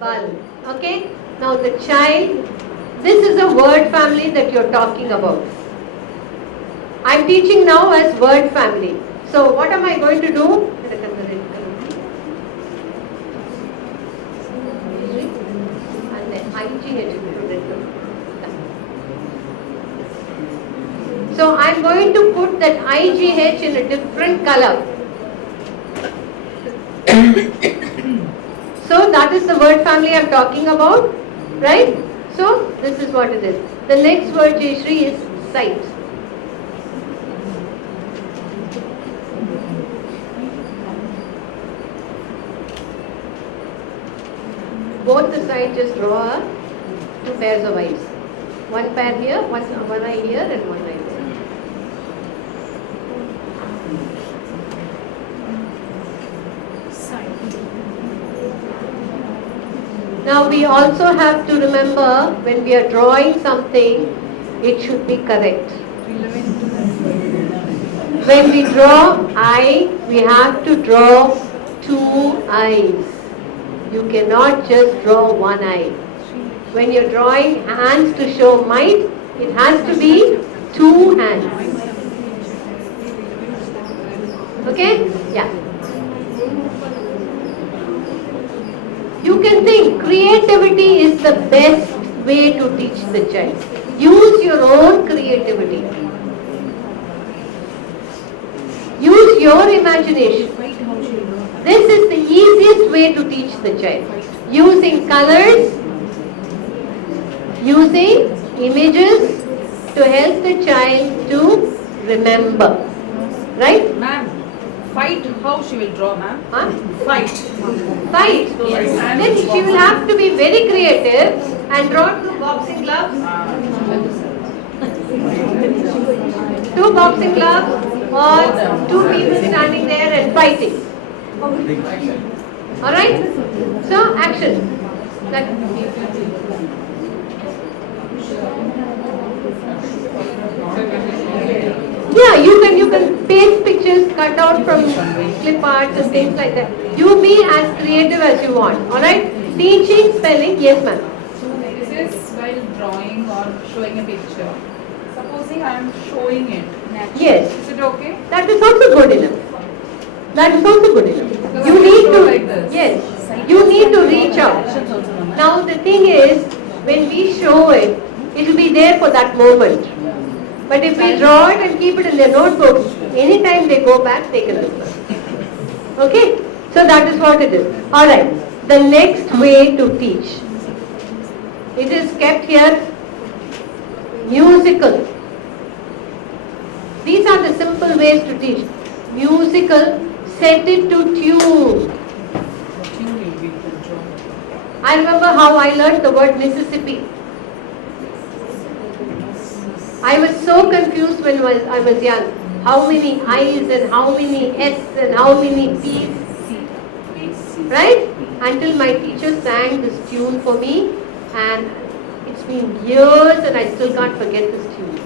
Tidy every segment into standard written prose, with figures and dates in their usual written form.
Bal. Okay? Now the child, this is a word family that you're talking about. I'm teaching now as word family. So what am I going to do? And then IGH. So I'm going to put that IGH in a different color. So that is the word family I'm talking about, right? So this is what it is. The next word, Jayashree, is sight. Both the sides just draw two pairs of eyes. One pair here, one eye here and one eye there. Now we also have to remember when we are drawing something, it should be correct. When we draw eye, we have to draw two eyes. You cannot just draw one eye. When you're drawing hands to show might, it has to be two hands. Okay? Yeah. You can think creativity is the best way to teach the child. Use your own creativity. Use your imagination. This is the easiest way to teach the child. Using colors, using images to help the child to remember. Right? Ma'am, fight, how she will draw, ma'am? Huh? Fight. Fight. Yes. Then she will have to be very creative and draw two boxing gloves. Two boxing gloves or two people standing there and fighting. Alright? So, action. Yeah, you can paste pictures cut out from clip arts and things like that. You be as creative as you want. Alright? Teaching spelling, yes ma'am. This is while drawing or showing a picture. Supposing I am showing it naturally. Yes. Is it okay? That is also good enough. That is also good enough. You need to, yes, you need to reach out. Now the thing is, when we show it, it will be there for that moment. But if we draw it and keep it in their notebooks, anytime they go back, they can look. Okay? So that is what it is. Alright, the next way to teach. It is kept here, musical. These are the simple ways to teach. Musical, set it to tune. I remember how I learned the word Mississippi. I was so confused when I was young. How many I's and how many S and how many P's. Right? Until my teacher sang this tune for me, and it's been years and I still can't forget this tune.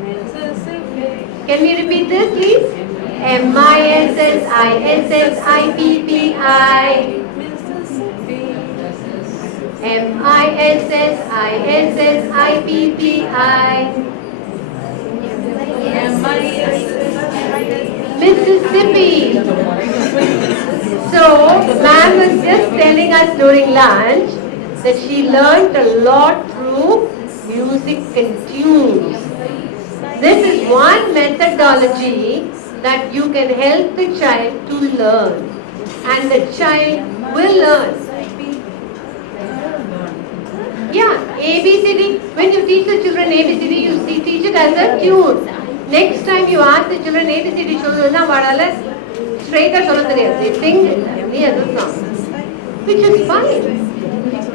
Mississippi. Can we repeat this, please? Mississippi. Mississippi. So, ma'am was just telling us during lunch that she learned a lot through music and tunes. This is one methodology that you can help the child to learn, and the child will learn. Yeah, ABCD. When you teach the children ABCD, you teach it as a tune. Next time you ask the children ABCD, straight they sing it as a song, which is fine,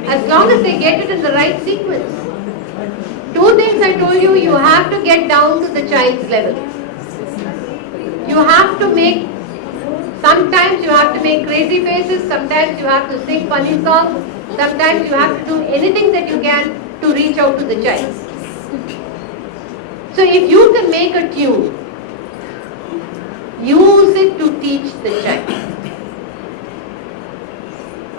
as long as they get it in the right sequence. Two things I told you, you have to get down to the child's level. You have to make, sometimes you have to make crazy faces, sometimes you have to sing funny songs, sometimes you have to do anything that you can to reach out to the child. So if you can make a tune, use it to teach the child.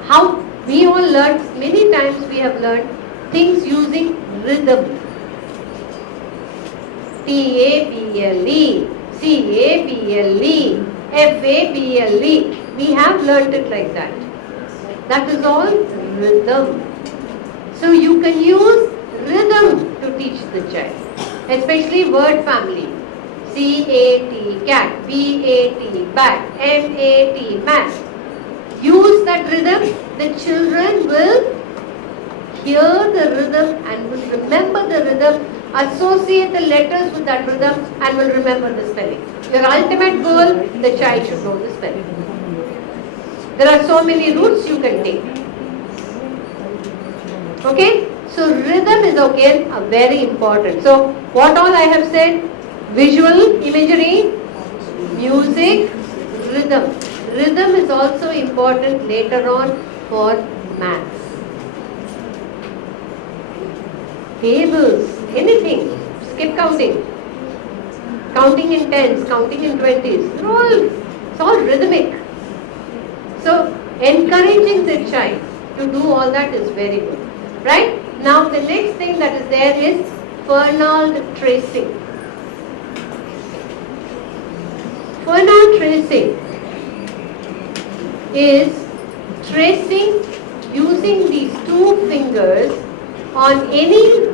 How we all learn, many times we have learned things using rhythm. Table, cable, fable. We have learnt it like that. That is all rhythm. So you can use rhythm to teach the child, especially word family. C-A-T, cat, B-A-T, bat, M-A-T, mat. Use that rhythm, the children will hear the rhythm and will remember the rhythm, associate the letters with that rhythm and will remember the spelling. Your ultimate goal, the child should know the spelling. There are so many routes you can take. Okay? So rhythm is again a very important. So what all I have said? Visual imagery, music, rhythm. Rhythm is also important later on for maths. Tables, anything. Skip counting. Counting in tens, counting in twenties. It's all rhythmic. So encouraging the child to do all that is very good. Right? Now the next thing that is there is Fernald tracing. Fernald tracing is tracing using these two fingers on any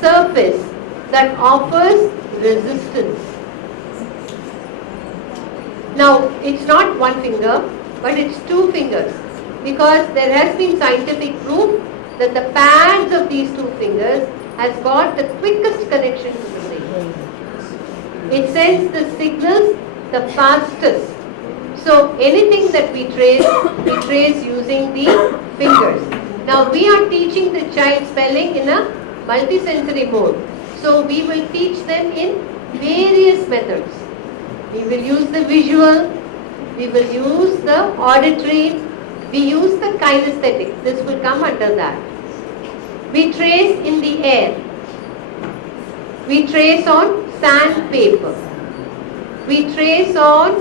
surface that offers resistance. Now, it's not one finger, but it's two fingers, because there has been scientific proof that the pads of these two fingers has got the quickest connection to the brain. It sends the signals the fastest. So anything that we trace using the fingers. Now we are teaching the child spelling in a multisensory mode. So we will teach them in various methods. We will use the visual, we will use the auditory, we use the kinesthetic. This will come under that. We trace in the air. We trace on sandpaper. We trace on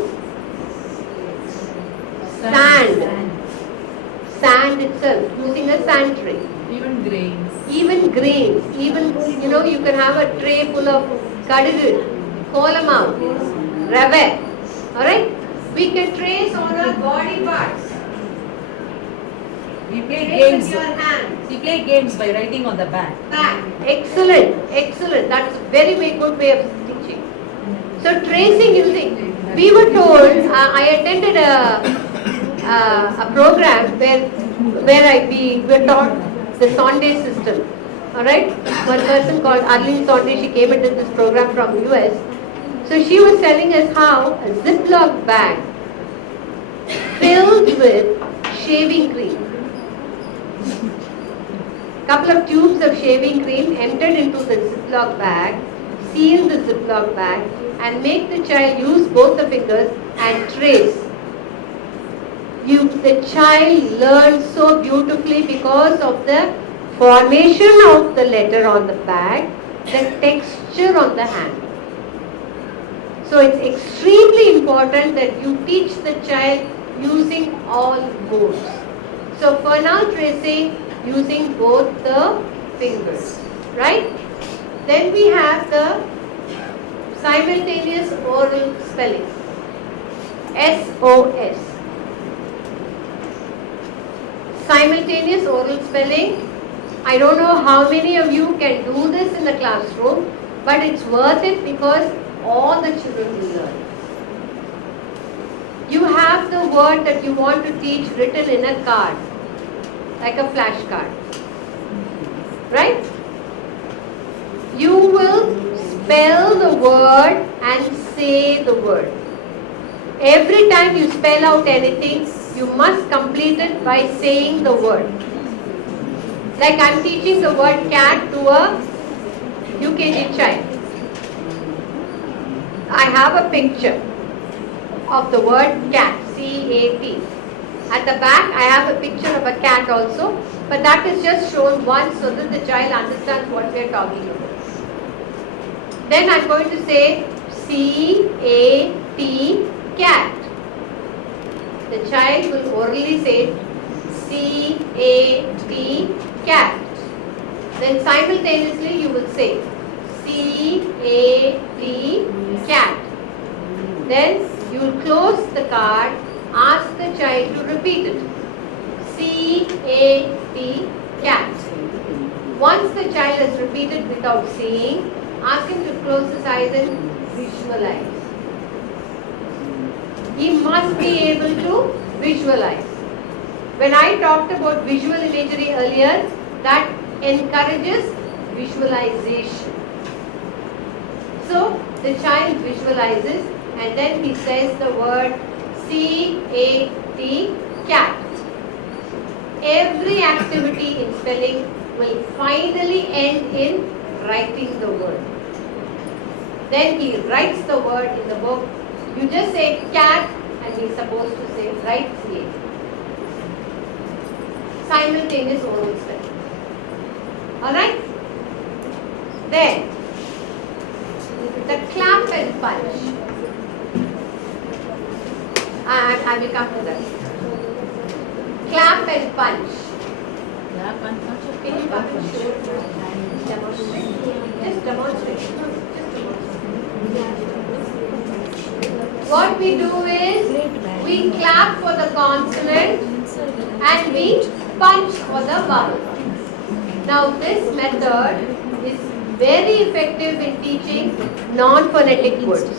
sand itself, using a sand tray. Even grains. Even grains, you can have a tray full of kadiru, kolamam, rave. Alright? We can trace on our body parts. We play Trace games. with your hands. We play games by writing on the back. Back. Excellent, excellent. That's a very, very good way of teaching. So tracing using, we were told, I attended a program where we were taught the Sonde system. Alright? One person called Arlene Sonde, she came and did this program from US. So she was telling us how a Ziploc bag filled with shaving cream. Couple of tubes of shaving cream entered into the Ziploc bag, seal the Ziploc bag and make the child use both the fingers and trace. The child learns so beautifully because of the formation of the letter on the bag, the texture on the hand. So it's extremely important that you teach the child using all modes. So Fernald tracing using both the fingers, right? Then we have the simultaneous oral spelling, SOS. Simultaneous oral spelling. I don't know how many of you can do this in the classroom, but it's worth it because all the children will learn. You have the word that you want to teach written in a card, like a flashcard, right? You will spell the word and say the word. Every time you spell out anything, you must complete it by saying the word. Like I'm teaching the word cat to a UKG child. I have a picture of the word cat, C-A-T. At the back, I have a picture of a cat also, but that is just shown once so that the child understands what we are talking about. Then I'm going to say C-A-T cat. The child will orally say C-A-T, cat. Then simultaneously you will say C-A-T, cat. Then you will close the card, ask the child to repeat it. C-A-T, cat. Once the child has repeated without seeing, ask him to close his eyes and visualize. He must be able to visualize. When I talked about visual imagery earlier, that encourages visualization. So the child visualizes and then he says the word C-A-T, cat. Every activity in spelling will finally end in writing the word. Then he writes the word in the book. You just say cat and he's supposed to say write C-A-T. Simultaneous oral spelling. Alright? Then the clap and punch. And I will come to that. Clap and punch. Can you come and show it? Demonstrate. Just demonstrate. What we do is we clap for the consonant and we punch for the vowel. Now this method is very effective in teaching non-phonetic words.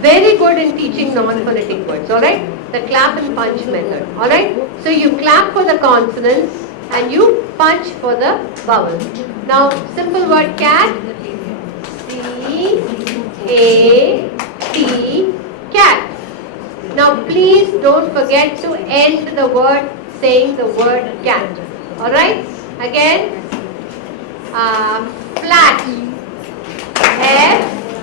Very good in teaching non-phonetic words, alright? The clap and punch method, alright? So you clap for the consonants and you punch for the vowels. Now simple word cat, C-A-T, cat. Now please don't forget to end the word saying the word cat, alright? Again, flat, F-L-A-T,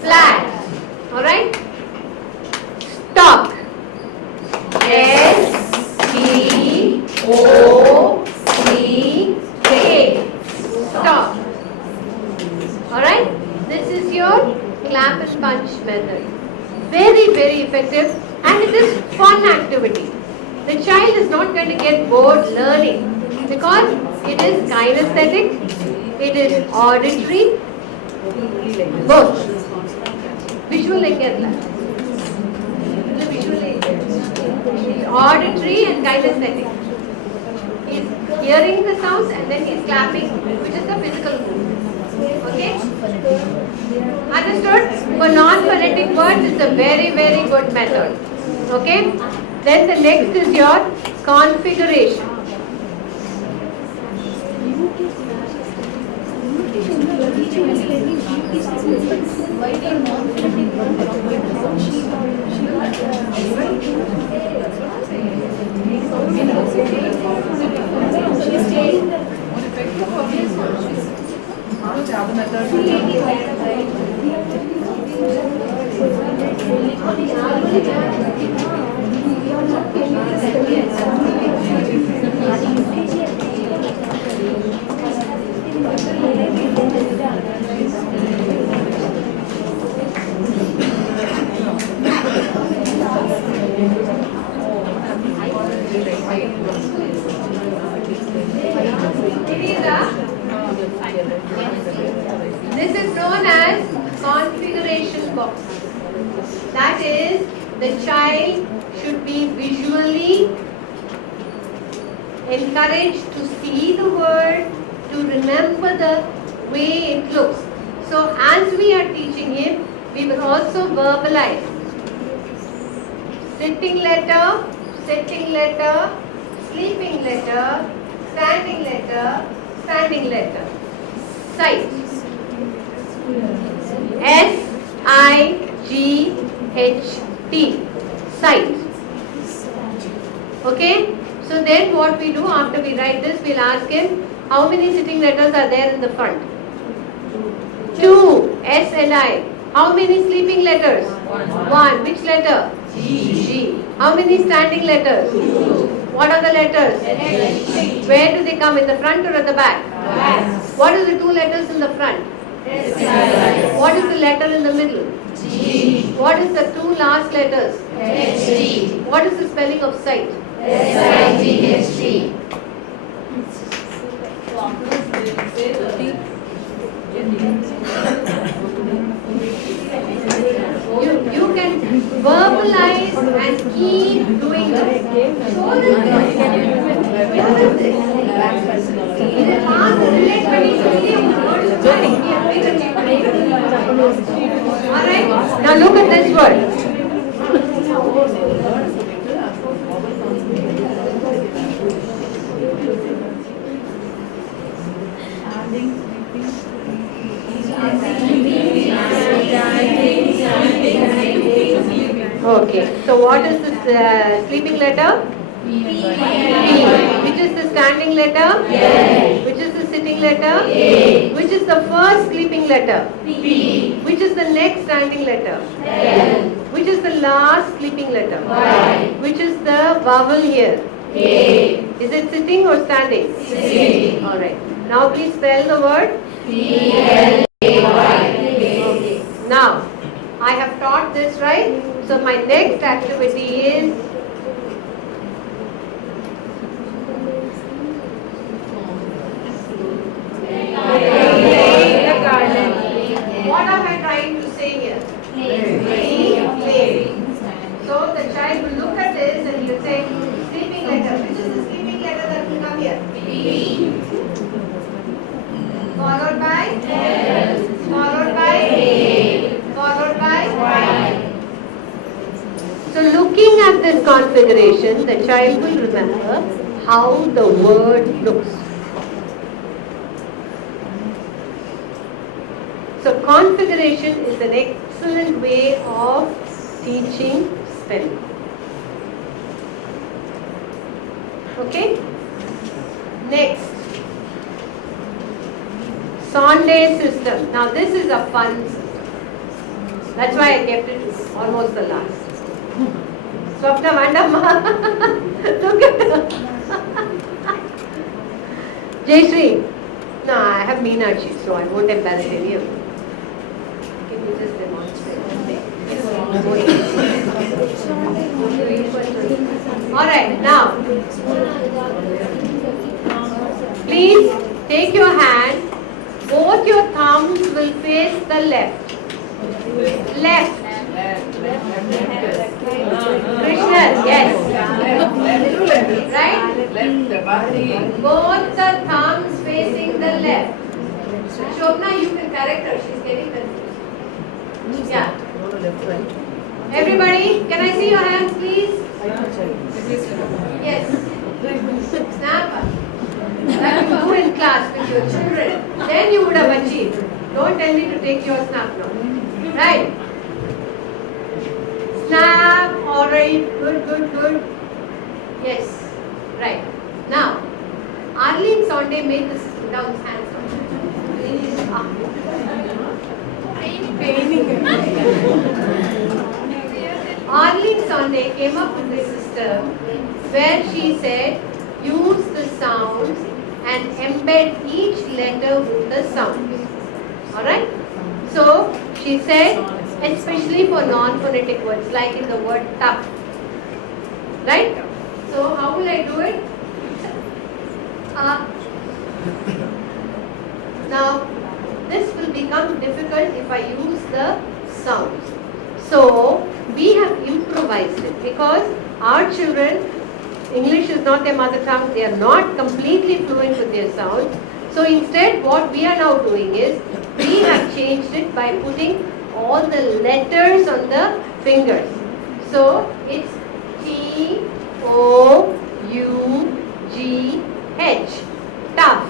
flat, alright? Stock, S-T-O-C-K, stock, alright? This is your clap and punch method. Very, very effective and it is fun activity. The child is not going to get bored learning because it is kinesthetic, it is auditory, both. Visual auditory and kinesthetic. He is hearing the sounds and then he is clapping, which is the physical movement. Okay? Understood? For non-phonetic words, it's a very, very good method. Okay? Then the next is your configuration. This is known as configuration box. That is, the child should be visually encouraged to see the word, to remember the way it looks. So as we are teaching him, we will also verbalize. Sitting letter, sleeping letter, standing letter, sight. S-I-G-H-T, sight. Okay? So then what we do after we write this, we'll ask him, how many sitting letters are there in the front? 2, S and I. How many sleeping letters? 1. Which letter? G. How many standing letters? 2. What are the letters? H. Where do they come, in the front or at the back? Back. What are the 2 letters in the front? What is the letter in the middle? G. What is the two last letters? HT. What is the spelling of sight? SIGHT. You can verbalize and keep doing this. Show them this. Show them this. In the past, relate very easily on the word spelling. Alright, now look at this word. Okay, so what is the sleeping letter? P. Which is the standing letter? Which is the sitting letter? Which is the first sleeping letter? P. Which is the next standing letter? L. Which is the last sleeping letter? Y. Which is the vowel here? A. Is it sitting or standing? Sitting. Alright. Now please spell the word. PLAY. Okay. Now, I have taught this, right? So my next activity is what am I trying to say here? Play. So the child will look at this and he'll say, sleeping letter. Which is the sleeping letter that will come here? P. Followed by? L. Followed by? A. Followed by? Y. So looking at this configuration, the child will remember how the word looks. So configuration is an excellent way of teaching spelling. Okay? Next. Sunday system. Now this is a fun system. That's why I kept it almost the last. Swapna Vandamma. Look at her. Jayashree. No, I have Meenakshi, so I won't embarrass any of you. Can you just demonstrate? Alright, now. Please take your hand. Both your thumbs will face the left. Left. Krishna, yes. Right? Both the thumbs facing the left. Shobna, you can correct her. She's getting confused. Yeah. Everybody, can I see your hands, please? Yes. Snap. That you do in class with your children. Then you would have achieved. Don't tell me to take your snap now. Right? Snap. Alright. Good. Yes. Right. Now, Arlene Sonde made this down his hands. Arlene Sonde came up with this system where she said, use the sounds and embed each letter with the sounds. Alright? So, she said, especially for non-phonetic words, like in the word tough. Right? So, how will I do it? Now, this will become difficult if I use the sounds. So, we have improvised it because our children, English is not their mother tongue, they are not completely fluent with their sounds. So, instead what we are now doing is, we have changed it by putting all the letters on the fingers. So, it's T-O-U-G-H, tough.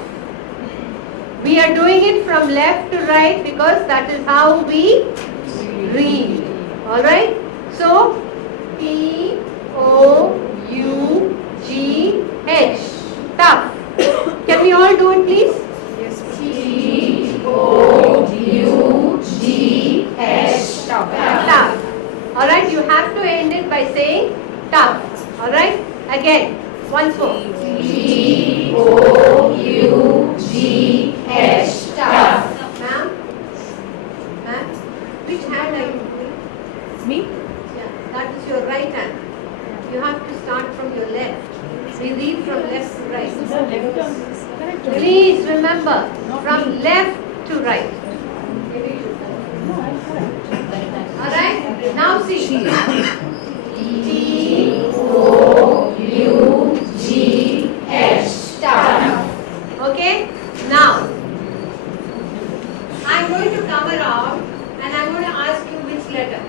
We are doing it from left to right because that is how we read. Alright? So, T-O-U-G-H, tough. Can we all do it, please? Yes. T-O-U-G-H. Tough. Alright, you have to end it by saying tough. Alright? Again, once more. T-O-U-G-H. Tough. Ma'am, Please remember, from left to right. Alright, now see. T-O-U-G-H. Start. Okay? Now, I'm going to come around and I'm going to ask you which letter.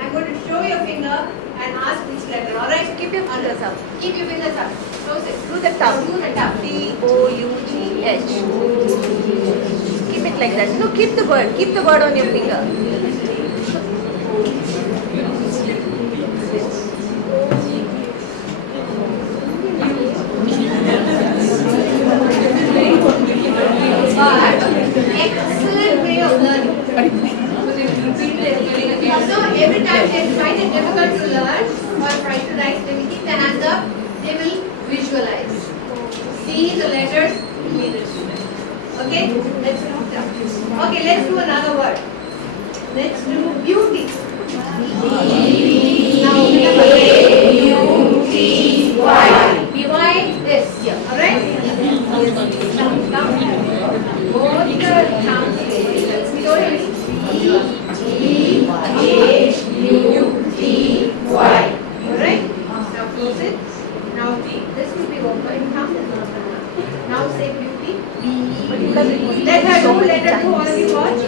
I'm going to show your finger and ask which letter. Alright? So keep your fingers up. Keep your fingers up. Close it. Do the tongue. Do the tongue. T-O-U-G-H. Keep it like that. No, keep the word. Keep the word on your finger. But excellent way of learning. So every time they find it difficult to learn or try to write, they will keep their hands up, they will visualize. See the letters immediately. Okay? Let's do that. Okay, let's do another word. Let's do beauty. Now remember, B-U-T-Y. Y this. Alright? Both the tongues. Slowly. B-E-A-U-T-Y. Alright? Now close it. Now this will be open. Tongue is not open. Now say beauty. Let her do, all of you watch.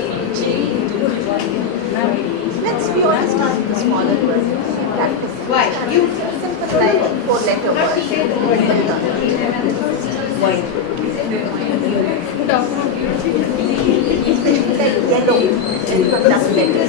Let's be honest, start with the smaller word. Practice. Why? You Simple like 4-letter not to word. say the word. White. Like yellow. And from that letter.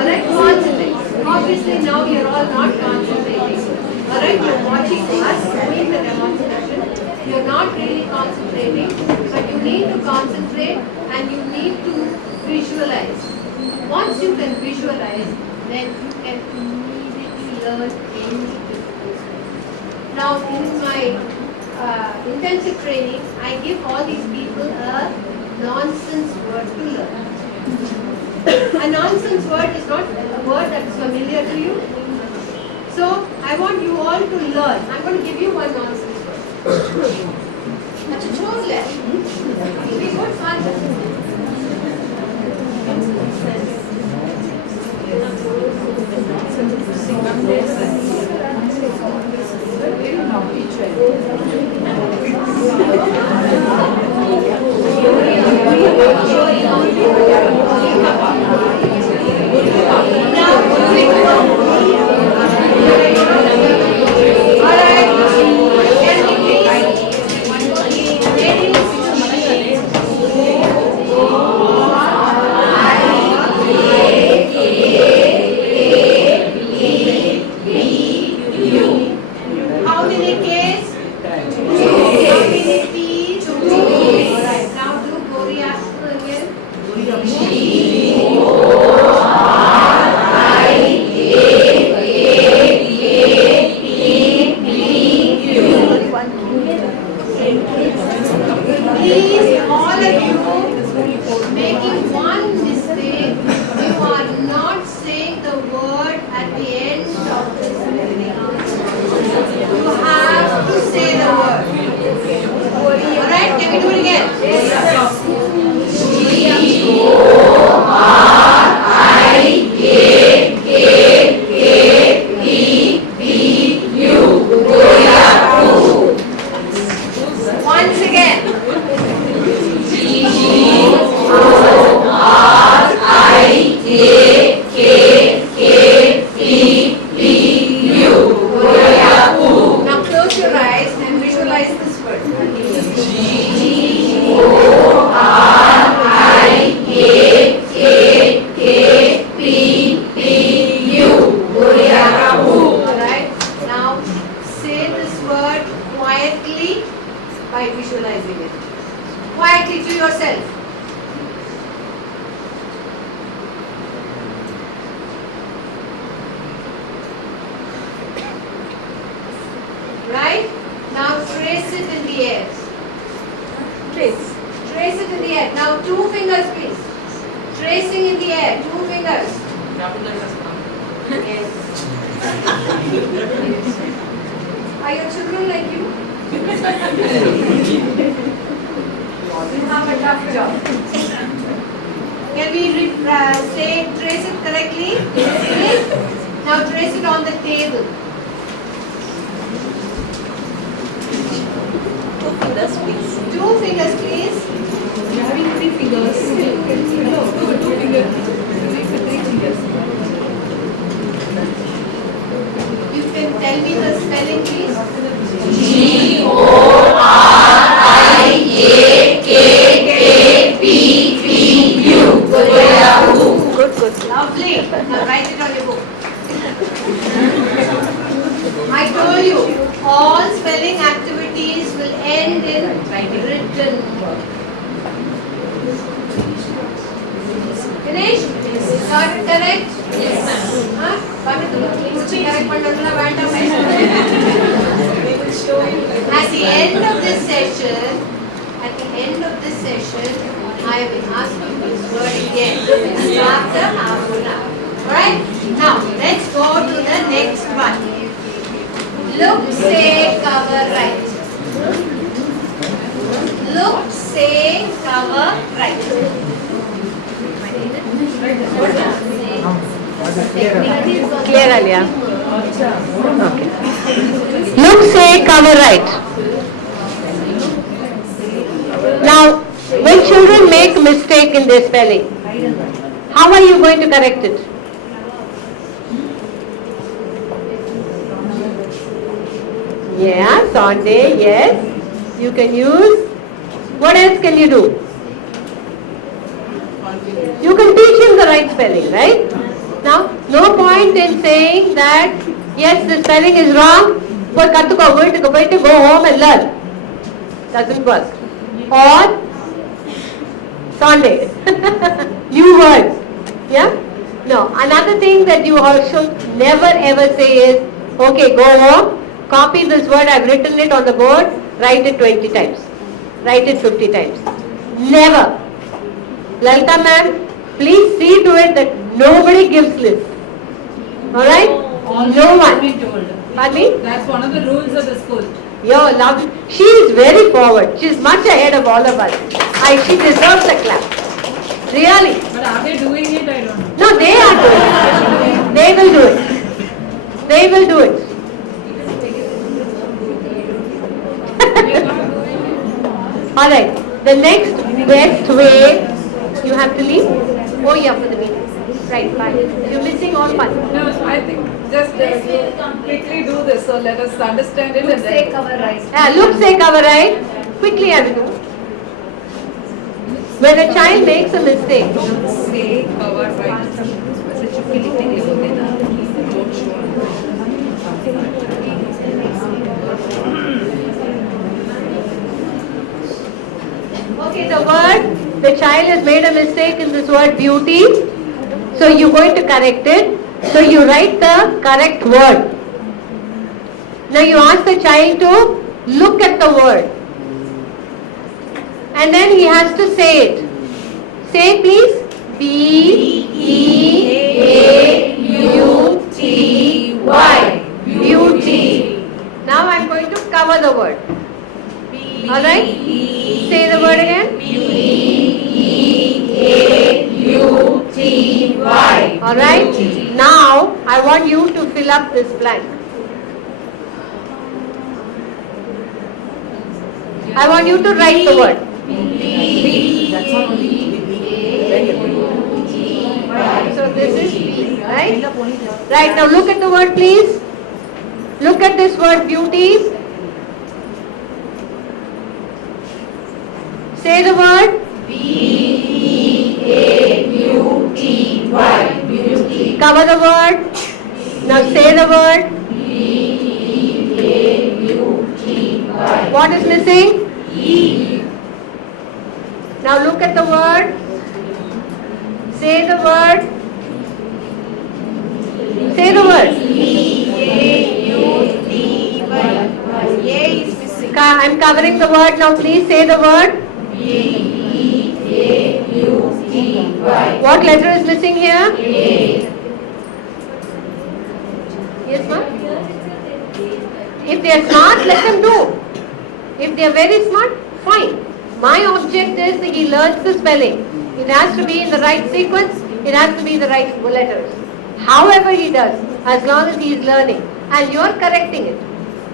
Alright, concentrate. Obviously now you're all not concentrating. Alright, you're watching us doing the demonstration. You're not really concentrating, but you need to concentrate and you need to visualize. Once you can visualize, then you can immediately learn any difficult word. Now in my intensive training, I give all these people a nonsense word to learn. A nonsense word is not a word that is familiar to you. So I want you all to learn. I'm going to give you one nonsense word. That's a chose left. It'll be good fun. B tracing in the air, 2 fingers. Yes. Are your children like you? You have a tough job. Can we say trace it correctly? Yes. Now trace it on the table. 2 fingers, please. 2 fingers, please. You're having 3 fingers. No, 2 fingers. Make it 3 fingers. You can tell me the spelling, please. G-O-R-I-A-K-K-P-P-U. Good, good. Lovely. Now write it on your book. I told you, all spelling activities will end in written. Finish? Got it correct? Yes, ma'am. Huh? Got it? Correct பண்ணதுல வேண்டாம். At the end of this session, I will ask you this word again. After half an hour. Alright? Now, let's go to the next one. Look, say, cover, write. Look, say, cover, write. Clear, Alia? Okay. Look, say, cover, write. Now, when children make a mistake in their spelling, how are you going to correct it? Yeah, Sunday, yes. You can use. What else can you do? You can teach him the right spelling, right? Now, no point in saying that, yes, the spelling is wrong, but go home and learn. Doesn't work. Or, Sunday, new words. Yeah? No, another thing that you also never ever say is, okay, go home, copy this word, I've written it on the board, write it 20 times. Write it 50 times. Never. Lalita ma'am, please see to it that nobody gives list. Alright? No one. Pardon me? That's one of the rules of the school. Yo, love. She is very forward. She is much ahead of all of us. She deserves a clap. Really. But are they doing it? I don't know. No, they are doing it. They will do it. They will do it. Alright. The next best way, you have to leave? Oh, yeah, for the meeting. Right, bye. You're missing all fun. No, I think just quickly do this. So let us understand it and then. Cover right. Look, say, cover right. Quickly, I will do. When a child makes a mistake, Say cover right. okay, the child has made a mistake in this word beauty. So you're going to correct it. So you write the correct word. Now you ask the child to look at the word. And then he has to say it. Say please. B-E-A-U-T-Y. Beauty. Now I'm going to cover the word. Alright? Say the word again. B-E-A-U-T-Y. Alright? Now I want you to fill up this blank. I want you to write the word. So this is B, right? Right, now look at the word please. Look at this word beauty. Say the word. B-E-A-U-T-Y. Beauty. Cover the word. Now say the word. B-E-A-U-T-Y. What is missing? E. Now look at the word. Say the word. Say the word. E-A-U-T-Y. A is missing. I'm covering the word now. Please say the word. B-E-A-U-T-Y. Y. What letter is missing here? A. Yes, ma'am? If they are smart, let them do. If they are very smart, fine. My object is that he learns the spelling. It has to be in the right sequence. It has to be the right letters. However he does, as long as he is learning. And you are correcting it.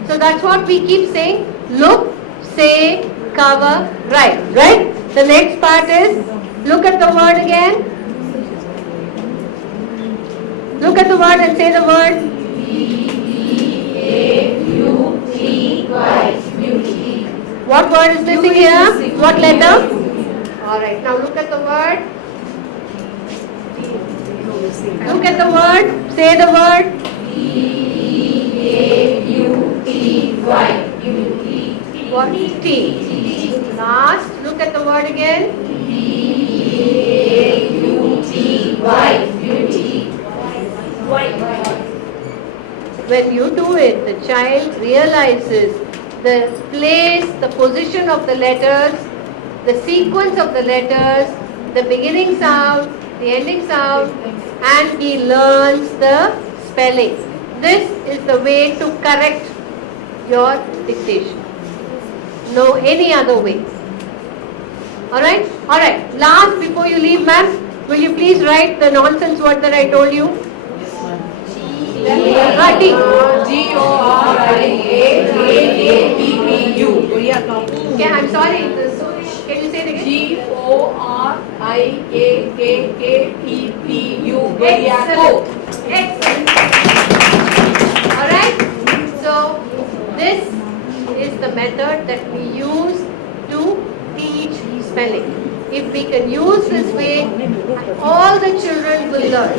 So that's what we keep saying. Look, say, cover, write. Right? The next part is, look at the word again. Look at the word and say the word. B-A-U-T-Y. Beauty. What word is missing here? What letter? Alright, now look at the word. Look at the word. Say the word. B-A-U-T-Y. Beauty. What? T. Last, look at the word again. B-A-U-T-Y. Beauty. When you do it, the child realizes the place, the position of the letters, the sequence of the letters, the beginning sound, the ending sound, and he learns the spelling. This is the way to correct your dictation. No any other way. Alright? Alright. Last, before you leave, ma'am, will you please write the nonsense word that I told you? T. G-O-R-I-A-K-A-P-P-U. Okay, I'm sorry. Can you say it again? G-O-R-I-A-K-A-P-P-U. Excellent. Excellent. Alright? So, this is the method that we use to teach spelling. If we can use this way, all the children will learn.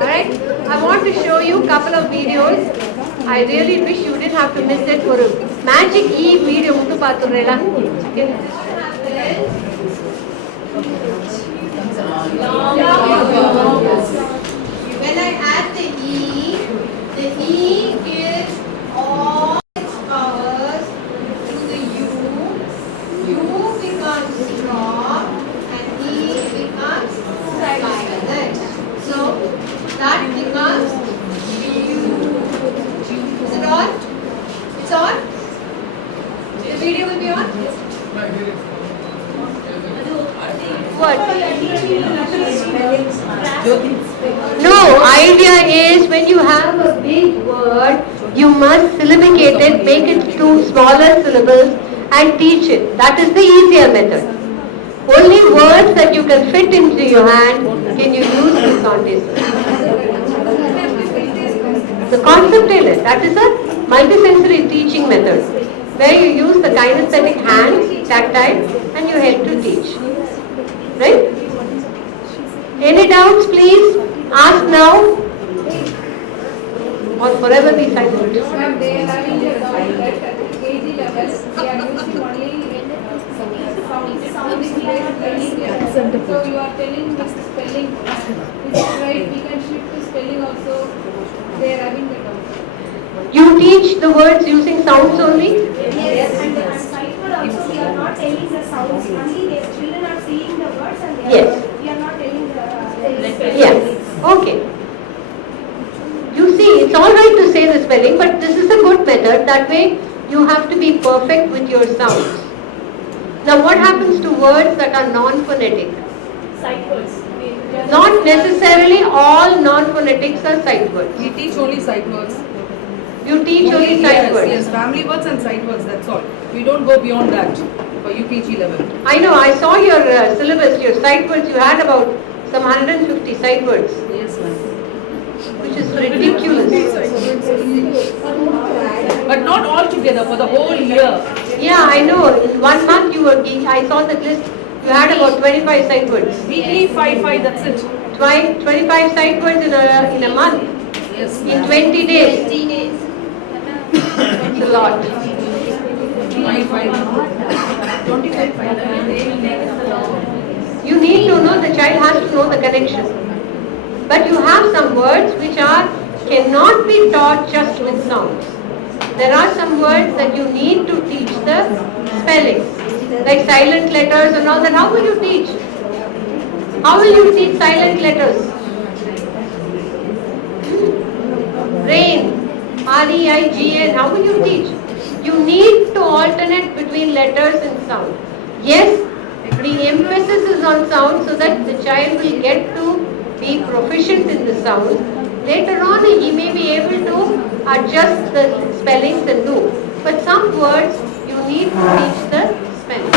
Alright? I want to show you a couple of videos. I really wish you didn't have to miss it for a magic E video. When I add the E gives all its powers to the U becomes strong, and E becomes silent. So that becomes U. Is it on? It's on? The video will be on? What? No, idea is when you have a big word, you must syllabicate it, make it to smaller syllables and teach it. That is the easier method. Only words that you can fit into your hand can you use this contest. The concept is that is a multisensory teaching method where you use the kinesthetic hands, tactile, and you help to teach. Right? Any doubts, please? Ask now or forever be silent. Ma'am, they are having their doubt that at the KG level, they are using only sounds. So you are telling me spelling. Is it right? We can shift to spelling also. They are having the doubt. You teach the words using sounds only? Yes, and sight word also we are not telling the sounds. Only the children are seeing the words and they Yes. we are not telling the Yes. Okay. You see, it's all right to say the spelling, but this is a good method. That way, you have to be perfect with your sounds. Now, what happens to words that are non-phonetic? sight words. Not necessarily all non-phonetics are sight words. We teach only sight words. You teach only sight words. Yes, family words and sight words, that's all. We don't go beyond that for UKG level. I know, I saw your syllabus, your sight words, you had about some 150 sight words, Yes, ma'am. which is ridiculous. But not all together, for the whole year. Yeah, I know. In 1 month you were, I saw that list, you had about 25 sight words. Weekly 5, that's it. 25 sight words in a month, Yes, in ma'am. 20 days. It's a lot. 25. 25, 5. You need to know, the child has to know the connection. But you have some words which cannot be taught just with sounds. There are some words that you need to teach the spelling, like silent letters and all that. How will you teach? How will you teach silent letters? Rain, R-E-I-G-N, how will you teach? You need to alternate between letters and sound. Yes, the emphasis is on sound so that the child will get to be proficient in the sound. Later on, he may be able to adjust the spellings and do. But some words, you need to teach the spelling.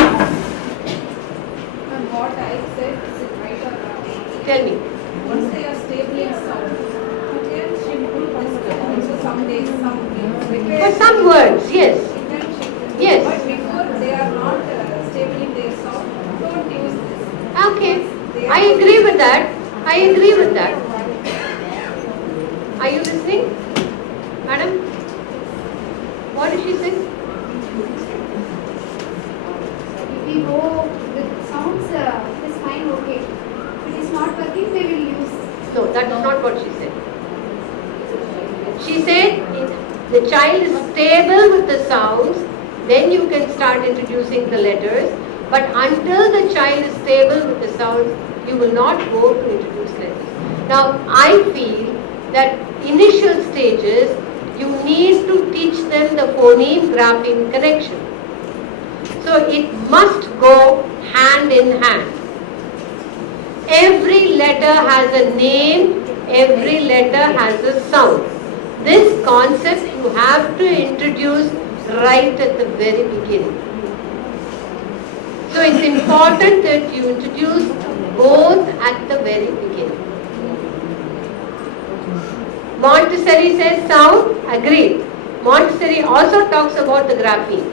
And what I said, is it right or wrong? Tell me. Once they are stable in sound, you can shift to this also some days, some weeks. For some words, yes. You can shift. Yes. But before they are not stable in their sound, don't use this. Okay, I agree with that. I agree with that. Are you listening? Madam? What did she say? If we go with sounds, it is fine, okay. If it is not working, they will use. No, that is not what she said. She said if the child is stable with the sounds, then you can start introducing the letters. But until the child is stable with the sounds, you will not go to introduce letters. Now, I feel that initial stages, you need to teach them the phoneme grapheme connection. So it must go hand in hand. Every letter has a name, every letter has a sound. This concept you have to introduce right at the very beginning. So it's important that you introduce both at the very beginning. Montessori says sound, agreed. Montessori also talks about the grapheme.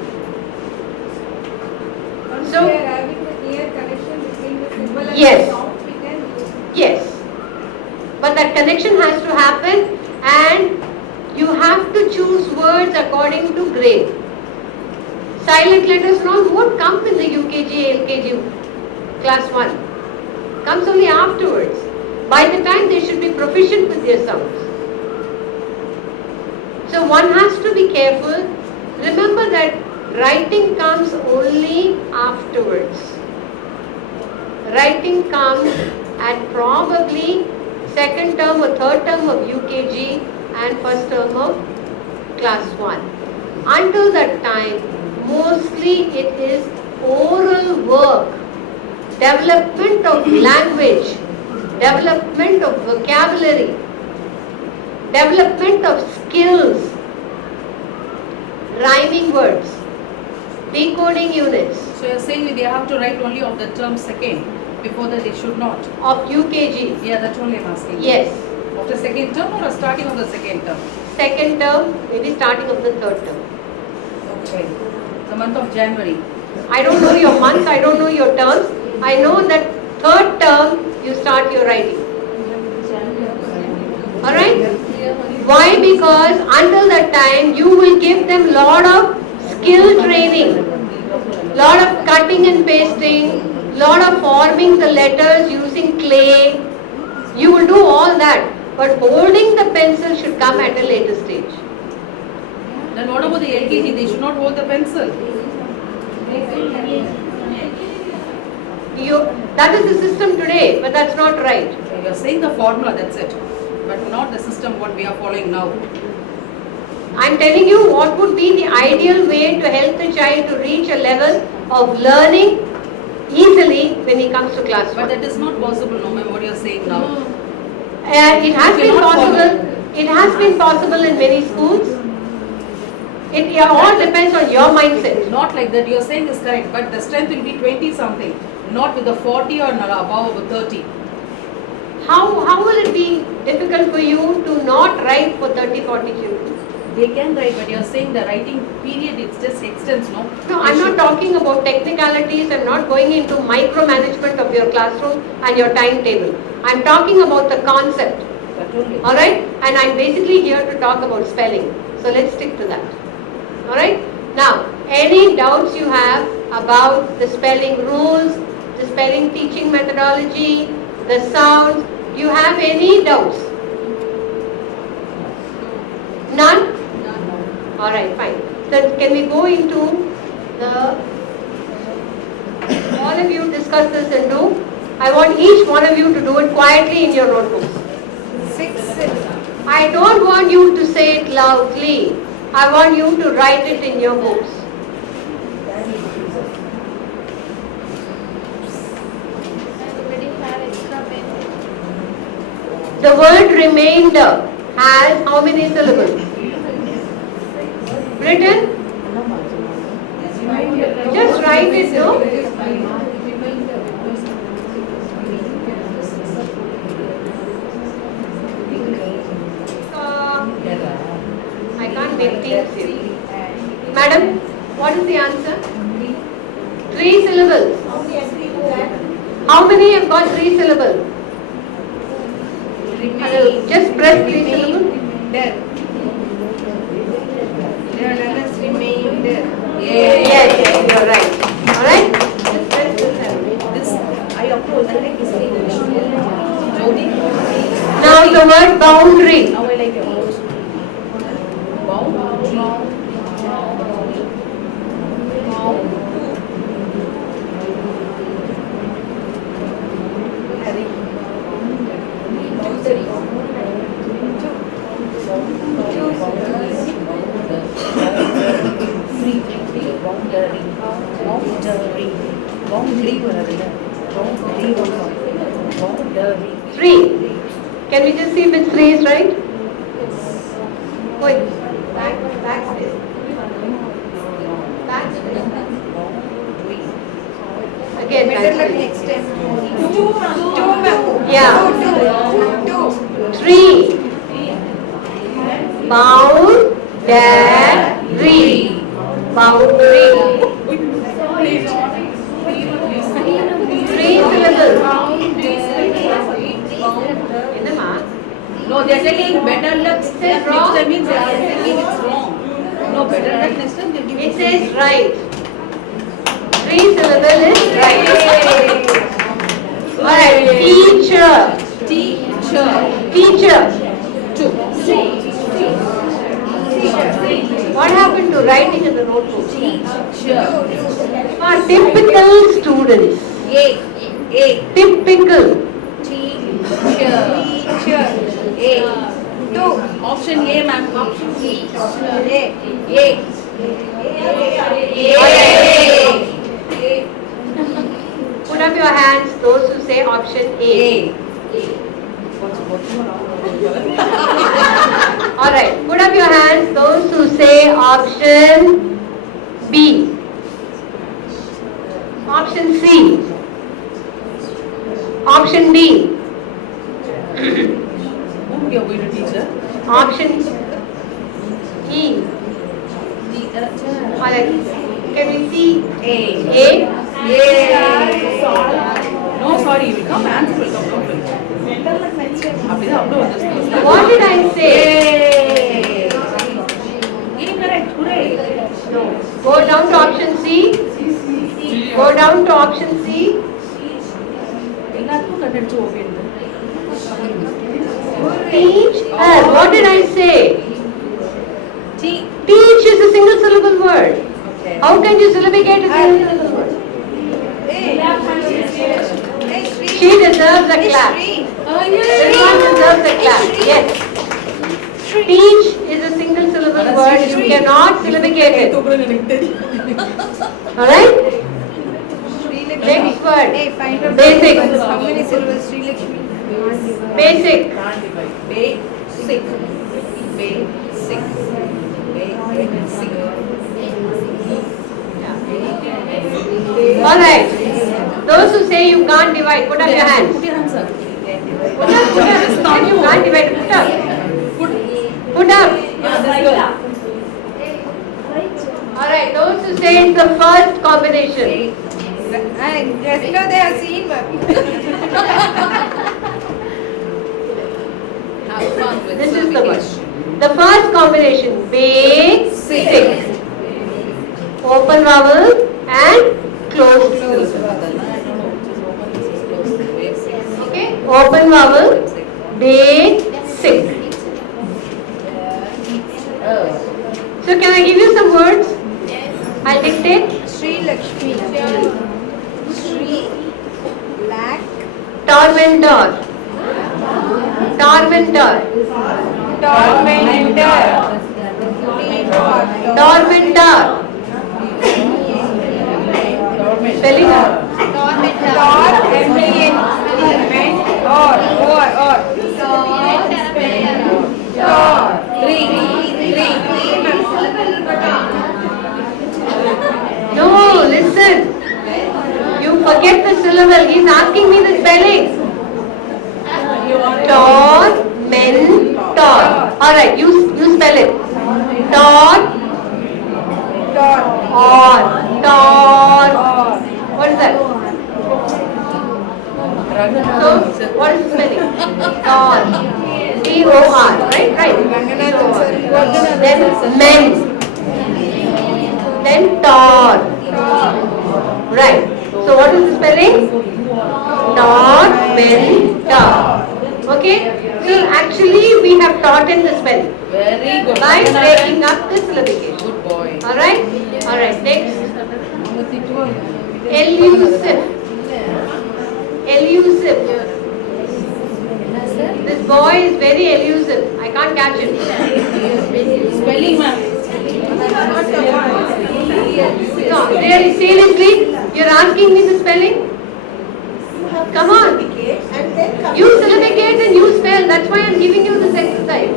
Once So- we are having the clear connection between the symbol and Yes. the sound, we can use it. Yes. But that connection has to happen and you have to choose words according to grade. Silent letters and all won't come in the UKG, LKG class 1. Comes only afterwards. By the time they should be proficient with their sounds. So one has to be careful. Remember that writing comes only afterwards. Writing comes at probably second term or third term of UKG and first term of class 1. Until that time, mostly it is oral work, development of language, development of vocabulary, development of skills, rhyming words, decoding units So you're saying they have to write only of the term second, before that they should not? of UKG. Yeah, that's only I'm asking. Yes, After second term or starting of the second term? second term, maybe starting of the third term. Okay. The month of January. I don't know your months, I don't know your terms. I know that third term you start your writing. Alright? Why? Because until that time you will give them lot of skill training, lot of cutting and pasting, lot of forming the letters using clay. You will do all that, but holding the pencil should come at a later stage. Then what about the LKG? They should not hold the pencil. That is the system today, but that's not right. You're saying the formula, that's it. But not the system what we are following now. I'm telling you what would be the ideal way to help the child to reach a level of learning easily when he comes to class But 1. that is not possible, no ma'am, what you're saying now. It has You been cannot follow. possible. It has been possible in many schools. It all depends on your mindset. Not like that, you're saying is correct, but the strength will be 20 something, not with the 40 or above over 30. How will it be difficult for you to not write for 30, 40 children? They can write, but you're saying the writing period, it's just extends, no? No, I'm not talking about technicalities. I'm not going into micromanagement of your classroom and your timetable. I'm talking about the concept. But only. Alright? And I'm basically here to talk about spelling. So let's stick to that. Alright? Now, any doubts you have about the spelling rules, the spelling teaching methodology, the sounds, you have any doubts? None? Alright, fine. So can we go into the, all of you discuss this and do? I want each one of you to do it quietly in your notebooks. 6. I don't want you to say it loudly. I want you to write it in your books. The word remainder has how many syllables? Written? Just write it, no? I can't make things here. Madam, what is the answer? 3 syllables. How many have got 3 syllables? Hello, just press 3 syllables. Yes, you're right. Alright? Just press this. Now the word boundary. Now I like your Three. Can we just see if it's 3 is right? Wait. Backspace. Backspace. Again, backspace. Yeah. 3. Boundary. Boundary. 3 syllables. No, they are telling better luck next time means they are telling it's wrong. No, better luck next time they give It says right. 3 syllable is right. Alright, teacher. Teacher. 2. What happened to writing in the notebook? Typical students. Typical. Option A, ma'am. Option C. Put up your hands, those who say option A. Alright, put up your hands, those who say option B. Option C. Option D. Whom you are going to teach her? Option E. Alright, can we see A? No, sorry, you will come, answer will come properly. அப்படிதான் அவ்வளோ வந்து What did I say? Incorrect, correct. No. Go down to option C. Go down to option C. எல்லாத்துக்கும் கண்டடிச்சு okay Teach her. What did I say? Teach. Teach is a single syllable word. How can you syllabicate a single syllable word? She deserves a clap. This one deserves a clap. Yes. Teach is a single syllable word. You cannot syllabicate it. Alright? Next word. Basic. How many syllables? Sri Lakshmi. Basic. Basic. Basic. Basic. Alright. Those who say you can't divide, put up your hands. Put your hands up. Put up. You can't divide, put up. Put up. Alright, those who say it's the first combination. Just know they have seen one. Have fun with This is the word. certification. The first combination, basic. Open vowel and closed vowel. Okay, open vowel, basic. So can I give you some words? I'll dictate. Sri Lakshmi. Sri Lakshmi. Tormentor. Tormentor. Tormentor. Spelling. No, listen. You forget the syllable. He's asking me the spelling. Tormentor. All right, you spell it. Tor. What is that? So, what is the spelling? Tor. T-O-R. Right. Then men. Then tor. Right. So what is the spelling? Tormentor. Okay. So actually we have taught in the spelling Very good. by breaking up the syllabification. Good boy. All right. Next. Elusive. This boy is very elusive. I can't catch him. Spelling, ma'am. No, really, seriously, you're asking me the spelling? Come on. You syllabicate and you spell. That's why I'm giving you this exercise.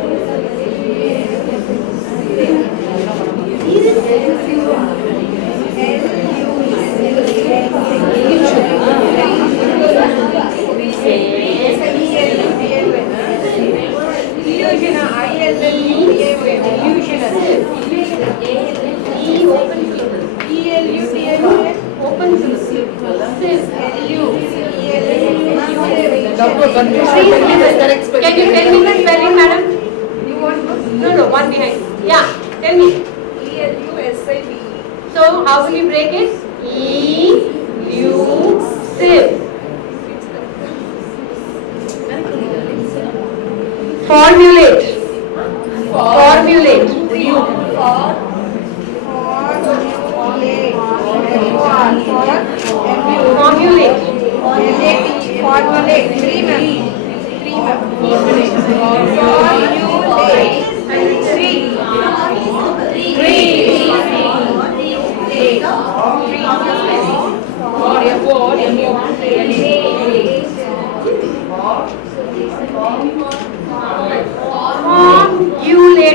Open syllable. Can you tell me the spelling, madam? No, one behind. Yeah, tell me. So, how will you break it? Elusive. Formulate. Formulate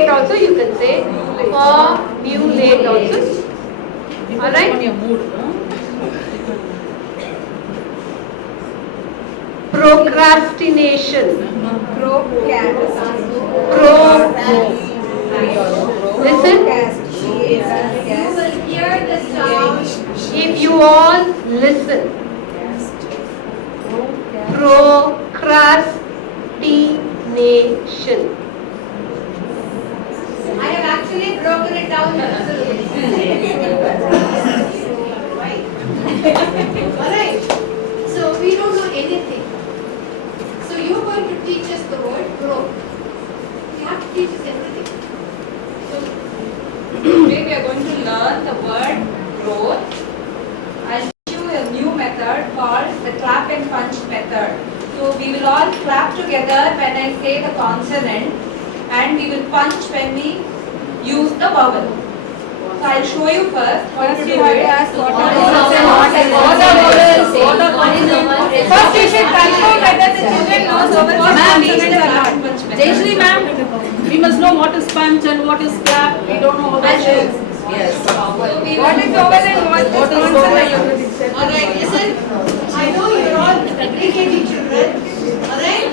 also you can say. Formulate also. All right. On your mood. Procrastination. Listen. If you all listen. Procrastination. I have actually broken it down. Alright. So we don't know anything. So you are going to teach us the word grow. You have to teach us everything. Today we are going to learn the word growth. I'll teach you a new method called the clap and punch method. So we will all clap together when I say the consonant and we will punch when we use the vowel. So I'll show you first how to do it. First you should confirm whether the children knows vowels and consonants or not. Jayashree ma'am, we must know what is punch and what is clap. We don't know how that is. Yes. What is vowel and what is consonant? Alright, listen. I know you're all pre-KG children. Alright?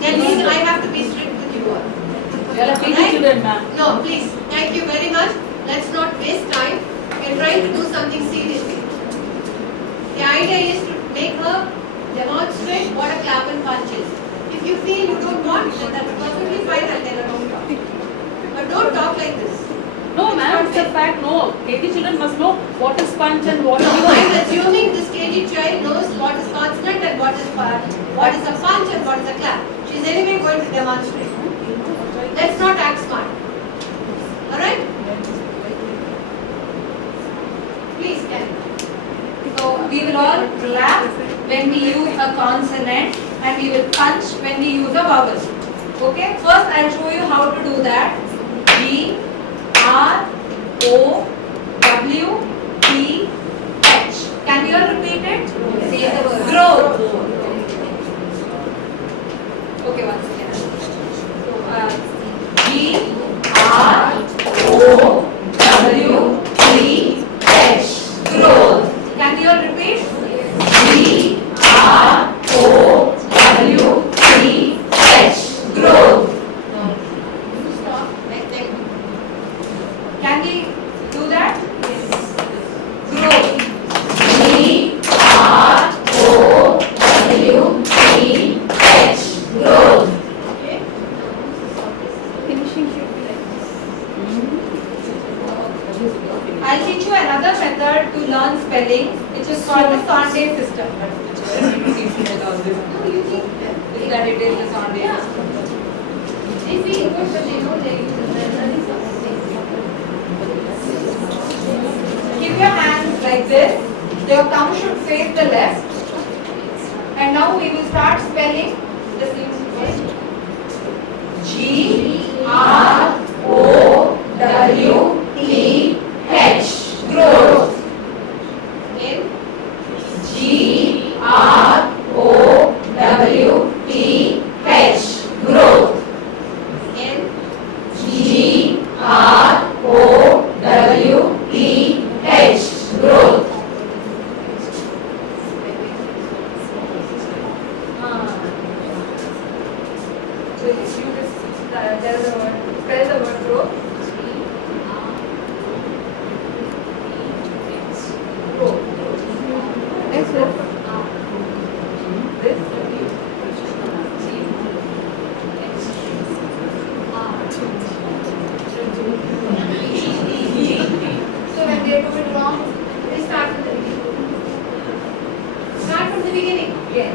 Then please, I have to be strict with you all. We are PG children, ma'am. No, please. Thank you very much. Let's not waste time. We're trying to do something seriously. The idea is to make her demonstrate what a clap and punch is. If you feel you don't want, then that's perfectly fine. I'll tell her don't talk. But don't talk like this. No, ma'am, it's a fact. No, KG children must know what is punch and what is. I'm assuming this KG child knows what is consonant and what is a punch and what is a clap. She's anyway going to demonstrate. Let's not act smart. Alright? Please tell me. So we will all clap when we use a consonant and we will punch when we use a vowel. Okay, first I'll show you how to do that. G R O W T H. Can you all repeat it? Say the word. Growth. Okay, once again. So, G R O W T H. Growth. Can you all repeat? G R O W T H. Growth. Stop. Like that. Can we do that? Growth. G R O W T H. Growth. Okay. Finishing should be like I'll teach you another method to learn spelling, which is called the Sonde system. No, you think Is that it is the Sonde Yeah. system? they feel good, but they know they're learning something. Keep your hands like this. Your thumb should face the left. And now we will start spelling the same word. G R O W T H. Growth. N G R O W T H. Growth. N G R O W T H. Growth. So if you just tell the word, spell the word growth. Growth. Next word. This. So when they do it wrong, they start from the beginning. Start from the beginning. Again.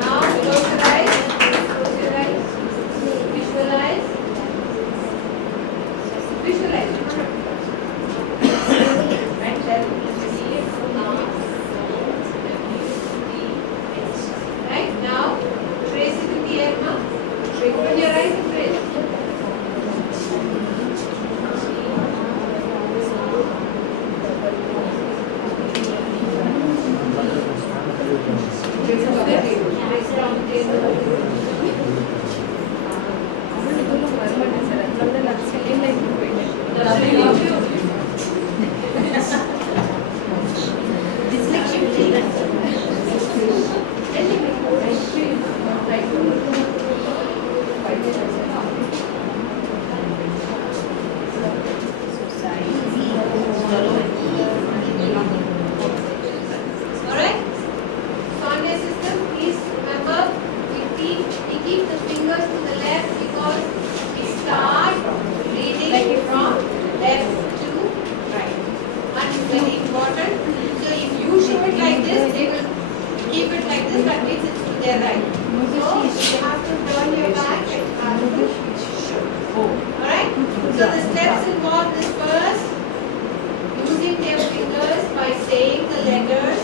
Now close your eyes. Close your eyes. Visualize. Visualize. And tell. Right now, trace it in the air now. Open your eyes and trace. Trace it on the table. Trace it on the table. Alright? Sonde system, please remember, we keep the fingers to the left because we start reading from left to right. One is very important. So if you show it like this, they will keep it like this, that means it's to their right. So you have to turn your back and have to show. Alright? So the steps involved is first, using their fingers by saying the letters.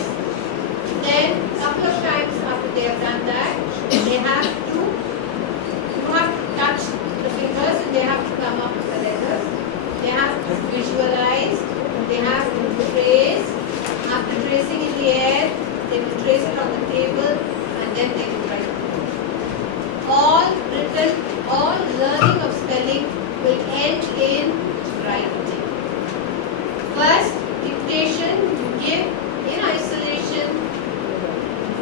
Then, couple of times after they have done that, they have to, you have to touch the fingers and they have to come up with the letters. They have to visualize, they have to trace. After tracing in the air, they will trace it on the table and then they will write. All written, all learning of spelling will end in writing. First, dictation, you give in isolation,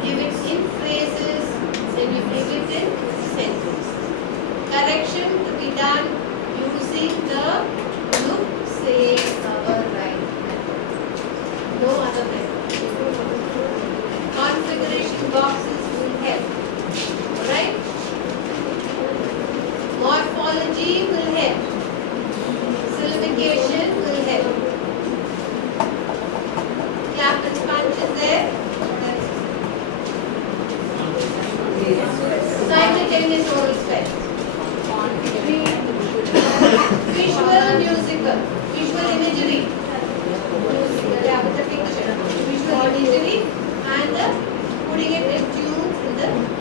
give it in phrases, then you give it in sentence. Correction to be done using the look, say, cover, write. No other method. Configuration boxes will help. Alright? Morphology will help. Syllabication will help. Clap and punch is there. spontaneous oral spell. Visual musical. Visual imagery. Yeah, with the picture. Visual imagery and putting it in tunes in the